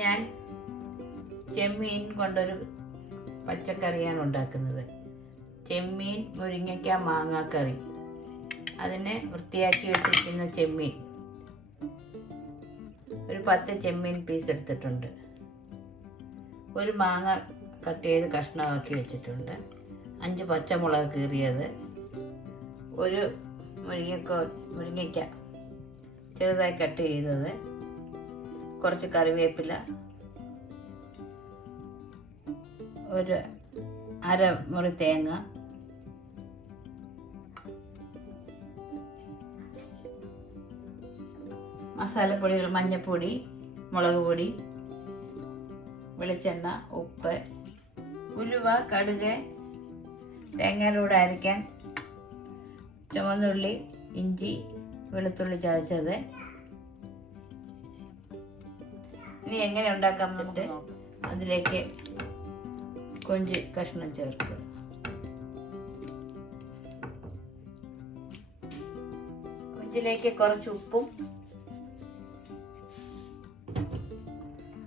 ഞാൻ ചെമ്മീൻ കൊണ്ടൊരു പച്ചക്കറിയാണ് ഉണ്ടാക്കുന്നത്. ചെമ്മീൻ മുരിങ്ങയ്ക്ക മാങ്ങാക്കറി. അതിനെ വൃത്തിയാക്കി വെച്ചിരിക്കുന്ന ചെമ്മീൻ ഒരു 10 ചെമ്മീൻ പീസ് എടുത്തിട്ടുണ്ട്. ഒരു മാങ്ങ കട്ട് ചെയ്ത് കഷ്ണമാക്കി വെച്ചിട്ടുണ്ട്. 5 പച്ചമുളക് കീറിയത്, ഒരു മുരിങ്ങയ്ക്ക ചെറുതായി കട്ട് ചെയ്തത്, കുറച്ച് കറിവേപ്പില, ഒരു അരമുറി തേങ്ങ, മസാലപ്പൊടികൾ മഞ്ഞൾപ്പൊടി, മുളക് പൊടി, വെളിച്ചെണ്ണ, ഉപ്പ്, ഉലുവ, കടുക്, തേങ്ങയുടെ കൂടെ അരയ്ക്കാൻ ചുവന്നുള്ളി, ഇഞ്ചി, വെളുത്തുള്ളി ചതച്ചത്. ഇനി എങ്ങനെ ഉണ്ടാക്കാം എന്നിട്ട് അതിലേക്ക് കൊഞ്ച് കഷ്ണം ചേർക്കുക. കൊഞ്ചിലേക്ക് കുറച്ച് ഉപ്പും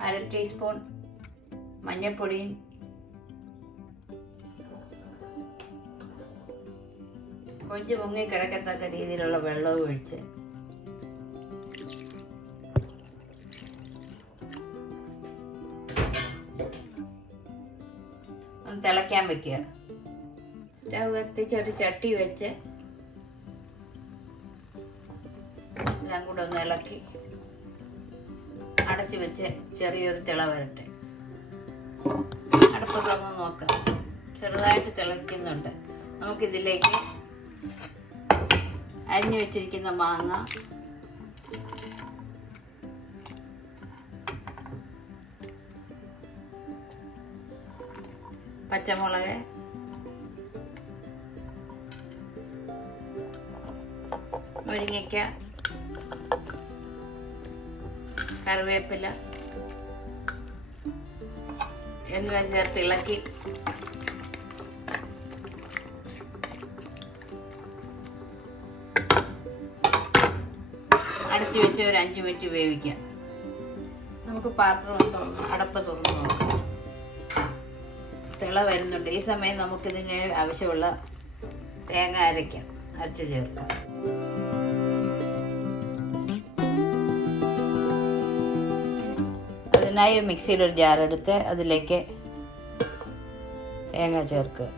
1/2 ടീസ്പൂൺ മഞ്ഞൾപ്പൊടിയും കൊഞ്ച് മുങ്ങി കിടക്കത്തക്ക രീതിയിലുള്ള വെള്ളവും ഒഴിച്ച് ഒന്ന് തിളയ്ക്കാൻ വെക്കുക. സ്റ്റവ് കത്തിച്ച് ഒരു ചട്ടി വെച്ച് എല്ലാം കൂടെ ഒന്ന് ഇളക്കി അടച്ചു വെച്ച് ചെറിയൊരു തിള വരട്ടെ. അടുപ്പ് തുറന്ന് നോക്കാം. ചെറുതായിട്ട് തിളയ്ക്കുന്നുണ്ട്. നമുക്കിതിലേക്ക് അരിഞ്ഞു വെച്ചിരിക്കുന്ന മാങ്ങ, പച്ചമുളക്, മുരിങ്ങയ്ക്ക, കറിവേപ്പില എന്നിവ ചേർത്ത് ഇളക്കി അടച്ചു വെച്ച് ഒരു 5 മിനിറ്റ് വേവിക്കാം. നമുക്ക് പാത്രം അടപ്പ് തുറന്ന് നോക്കാം. തിള വരുന്നുണ്ട്. ഈ സമയം നമുക്കിതിന് ആവശ്യമുള്ള തേങ്ങ അരച്ച് ചേർക്കാം. അതിനായി മിക്സിയിൽ ഒരു ജാർ എടുത്ത് അതിലേക്ക് തേങ്ങ ചേർക്കുക.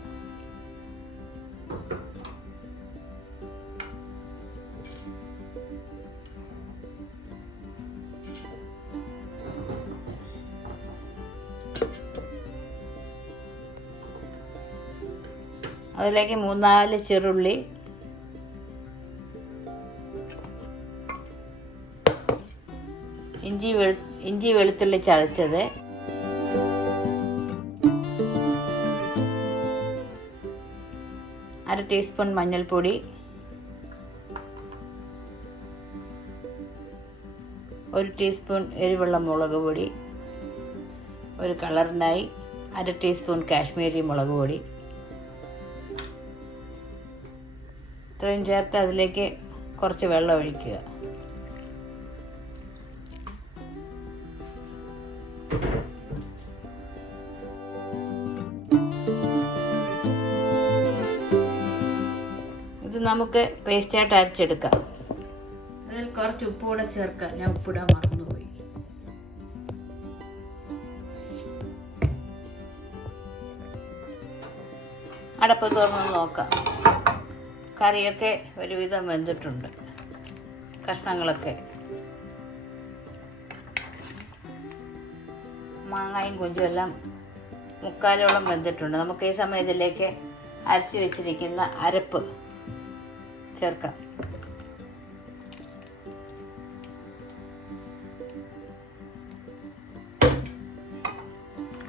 അതിലേക്ക് 3-4 ചെറുള്ളി, ഇഞ്ചി വെളുത്തുള്ളി ചതച്ചത്, അര ടീസ്പൂൺ മഞ്ഞൾപ്പൊടി, 1 ടീസ്പൂൺ എരിവുള്ള മുളക് പൊടി, ഒരു കളറിനായി 1/2 ടീസ്പൂൺ കാശ്മീരി മുളക് പൊടി, ഇത്രയും ചേർത്ത് അതിലേക്ക് കുറച്ച് വെള്ളം ഒഴിക്കുക. ഇത് നമുക്ക് പേസ്റ്റായിട്ട് അരച്ചെടുക്കാം. അതിൽ കുറച്ച് ഉപ്പ് കൂടെ ചേർക്കാം. ഞാൻ ഉപ്പിടാൻ മറന്നുപോയി. അടപ്പ് തുറന്ന് നോക്കാം. കറിയൊക്കെ ഒരുവിധം വെന്തിട്ടുണ്ട്. കഷ്ണങ്ങളൊക്കെ മാങ്ങയും കൊഞ്ചും എല്ലാം 3/4 വെന്തിട്ടുണ്ട്. നമുക്ക് ഈ സമയം ഇതിലേക്ക് അരച്ച് വെച്ചിരിക്കുന്ന അരപ്പ് ചേർക്കാം.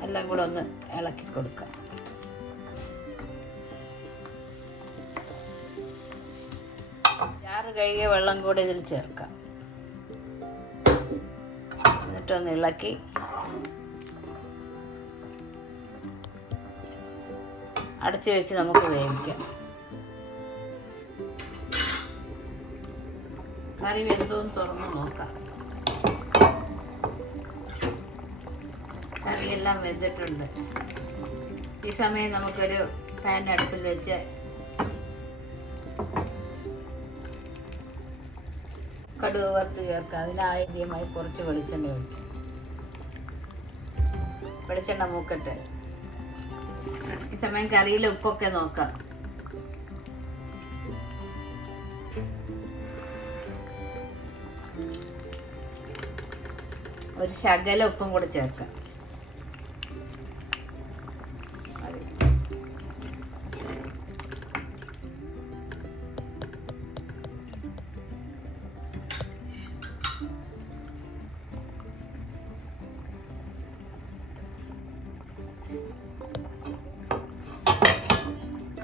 എല്ലാം കൂടെ ഒന്ന് ഇളക്കി കൊടുക്കാം. കഴുകിയ വെള്ളം കൂടെ ഇതിൽ ചേർക്കാം. എന്നിട്ടൊന്ന് ഇളക്കി അടച്ചു വെച്ച് നമുക്ക് വേവിക്കാം. കറി വെന്തോന്ന് തുറന്ന് നോക്കാം. കറിയെല്ലാം വെന്തിട്ടുണ്ട്. ഈ സമയം നമുക്കൊരു പാൻ അടുപ്പിൽ വെച്ച് കടുക് വറുത്ത് ചേർക്കുക. അതിനാദ്യമായി കുറച്ച് വെളിച്ചെണ്ണ ഒഴിക്കും. വെളിച്ചെണ്ണ മൂക്കട്ടെ. ഈ സമയം കറിയിലെ ഉപ്പൊക്കെ നോക്കാം. ഒരു ശകല ഉപ്പും കൂടെ ചേർക്കാം.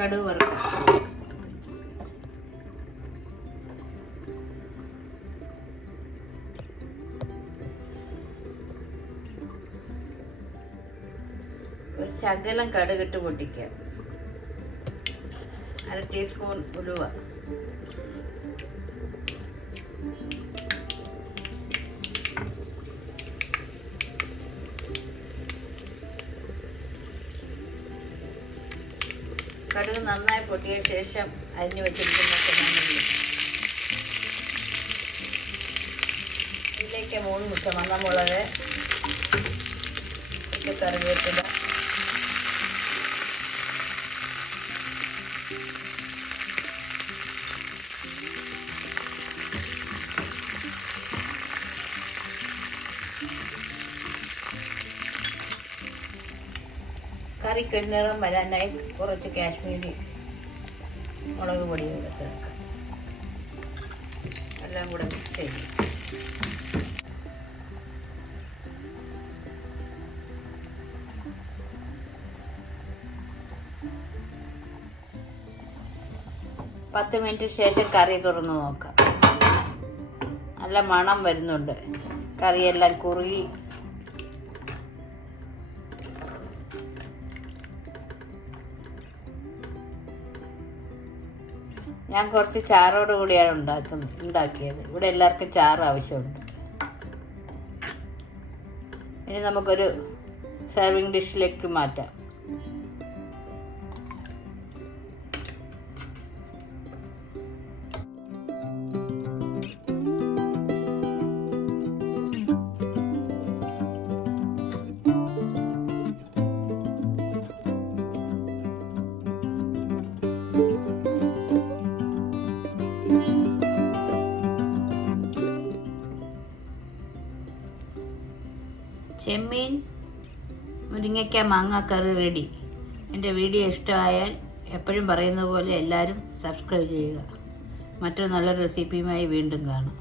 കടുക് വറുക്കാം. ഒരു ശകലം കടുകിട്ട് പൊട്ടിക്കുക. 1/2 ടീസ്പൂൺ ഉലുവ, കടുക് നന്നായി പൊട്ടിയ ശേഷം അരിഞ്ഞു വെച്ചിരിക്കുന്ന ഇതിലേക്ക് 3 ചുവന്നമുളക്, കറിവേപ്പില, കറിക്ക് നിറം വരാനായി കുറച്ച് കാശ്മീരി മുളക് പൊടി ചേർക്കാം. എല്ലാം കൂടെ മിക്സ് ചെയ്യും. പത്ത് മിനിറ്റ് ശേഷം കറി തുറന്ന് നോക്കാം. നല്ല മണം വരുന്നുണ്ട്. കറിയെല്ലാം കുറുകി ഞാൻ കുറച്ച് ചാറോട് കൂടിയാണ് ഉണ്ടാക്കിയത്. ഇവിടെ എല്ലാവർക്കും ചാറ് ആവശ്യമുണ്ട്. ഇനി നമുക്കൊരു സെർവിങ് ഡിഷിലേക്ക് മാറ്റാം. ചെമ്മീൻ മുരിങ്ങയ്ക്ക മാങ്ങാക്കറി റെഡി. എൻ്റെ വീഡിയോ ഇഷ്ടമായാൽ എപ്പോഴും പറയുന്ന പോലെ എല്ലാവരും സബ്സ്ക്രൈബ് ചെയ്യുക. മറ്റൊരു നല്ല റെസിപ്പിയുമായി വീണ്ടും കാണാം.